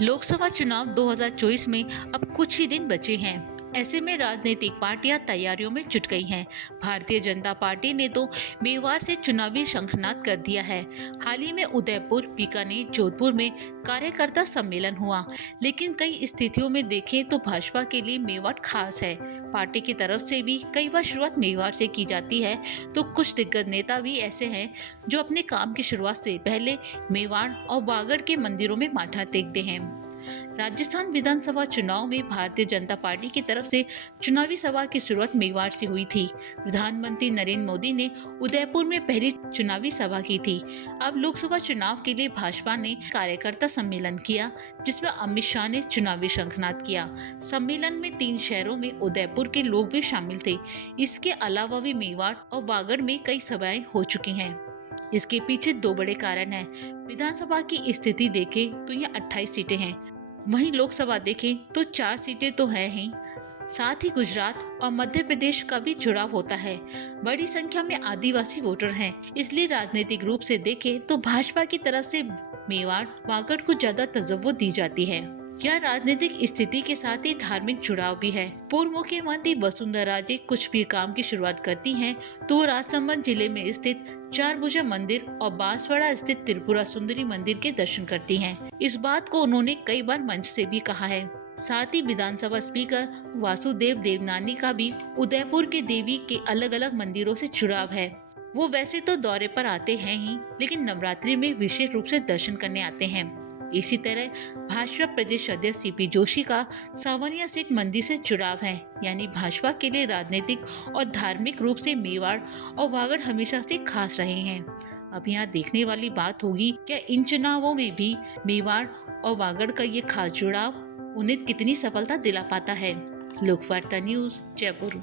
लोकसभा चुनाव 2024 में अब कुछ ही दिन बचे हैं। ऐसे में राजनीतिक पार्टियां तैयारियों में जुट गई हैं। भारतीय जनता पार्टी ने तो मेवाड़ से चुनावी शंखनाद कर दिया है। हाल ही में उदयपुर, बीकानेर, जोधपुर में कार्यकर्ता सम्मेलन हुआ, लेकिन कई स्थितियों में देखें तो भाजपा के लिए मेवाड़ खास है। पार्टी की तरफ से भी कई बार शुरुआत मेवाड़ से की जाती है, तो कुछ दिग्गज नेता भी ऐसे हैं जो अपने काम की शुरुआत से पहले मेवाड़ और वागड़ के मंदिरों में माथा टेकते हैं। राजस्थान विधानसभा चुनाव में भारतीय जनता पार्टी की तरफ से चुनावी सभा की शुरुआत मेवाड़ से हुई थी। प्रधानमंत्री नरेंद्र मोदी ने उदयपुर में पहली चुनावी सभा की थी। अब लोकसभा चुनाव के लिए भाजपा ने कार्यकर्ता सम्मेलन किया, जिसमें अमित शाह ने चुनावी शंखनाद किया। सम्मेलन में 3 शहरों में उदयपुर के लोग भी शामिल थे। इसके अलावा भी मेवाड़ और वागड़ में कई सभाएं हो चुकी हैं। इसके पीछे 2 बड़े कारण हैं। विधानसभा की स्थिति देखें तो यह 28 सीटें हैं, वहीं लोकसभा देखें तो 4 सीटें तो है ही, साथ ही गुजरात और मध्य प्रदेश का भी चुनाव होता है। बड़ी संख्या में आदिवासी वोटर हैं, इसलिए राजनीतिक रूप से देखें तो भाजपा की तरफ से मेवाड़, वागड़ को ज्यादा तवज्जो दी जाती है। यह राजनीतिक स्थिति के साथ ही धार्मिक जुड़ाव भी है। पूर्व मुख्यमंत्री वसुंधरा राजे कुछ भी काम की शुरुआत करती हैं तो वो राजसमंद जिले में स्थित चारभुजा मंदिर और बांसवाड़ा स्थित त्रिपुरा सुंदरी मंदिर के दर्शन करती हैं। इस बात को उन्होंने कई बार मंच से भी कहा है। साथ ही विधानसभा स्पीकर वासुदेव देवनानी का भी उदयपुर के देवी के अलग अलग मंदिरों से जुड़ाव है। वो वैसे तो दौरे पर आते हैं ही, लेकिन नवरात्रि में विशेष रूप से दर्शन करने आते हैं। इसी तरह भाजपा प्रदेश अध्यक्ष सीपी जोशी का सावनिया सीट मंदिर से जुड़ाव है, यानी भाजपा के लिए राजनीतिक और धार्मिक रूप से मेवाड़ और वागड़ हमेशा से खास रहे हैं। अब यहाँ देखने वाली बात होगी क्या इन चुनावों में भी मेवाड़ और वागड़ का ये खास जुड़ाव उन्हें कितनी सफलता दिला पाता है। लोकवार्ता न्यूज, जयपुर।